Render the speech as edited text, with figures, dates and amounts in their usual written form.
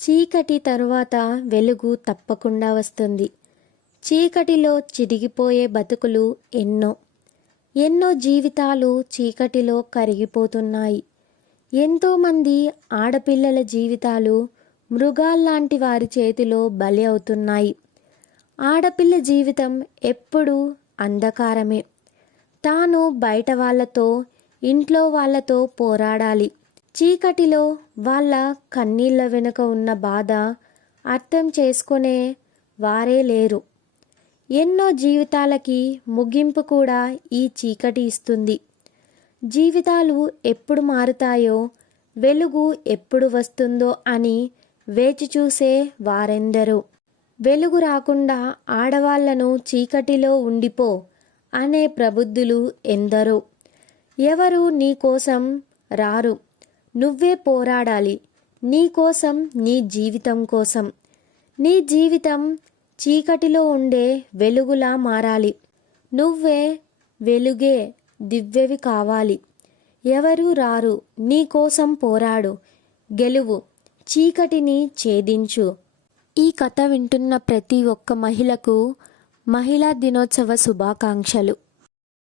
చీకటి తరువాత వెలుగు తప్పకుండా వస్తుంది. చీకటిలో చిరిగిపోయే బతుకులు ఎన్నో. ఎన్నో జీవితాలు చీకటిలో కరిగిపోతున్నాయి. ఎంతోమంది ఆడపిల్లల జీవితాలు మృగాల్లాంటి వారి చేతిలో బలి అవుతున్నాయి. ఆడపిల్ల జీవితం ఎప్పుడూ అంధకారమే. తాను బయట వాళ్ళతో, ఇంట్లో వాళ్ళతో పోరాడాలి. చీకటిలో వాళ్ళ కన్నీళ్ళ వెనుక ఉన్న బాధ అర్థం చేసుకునే వారే లేరు. ఎన్నో జీవితాలకి ముగింపు కూడా ఈ చీకటి ఇస్తుంది. జీవితాలు ఎప్పుడు మారుతాయో, వెలుగు ఎప్పుడు వస్తుందో అని వేచి చూసే వారెందరో. వెలుగు రాకుండా ఆడవాళ్లను చీకటిలో ఉండిపో అనే ప్రబుద్ధులు ఎందరో. ఎవరు నీ కోసం రారు, నువ్వే పోరాడాలి. నీ కోసం, నీ జీవితం కోసం. నీ జీవితం చీకటిలో ఉండే వెలుగులా మారాలి. నువ్వే వెలుగే, దివ్యవి కావాలి. ఎవరు రారు, నీ కోసం పోరాడు, గెలువు, చీకటిని ఛేదించు. ఈ కథ వింటున్న ప్రతి ఒక్క మహిళకు మహిళా దినోత్సవ శుభాకాంక్షలు.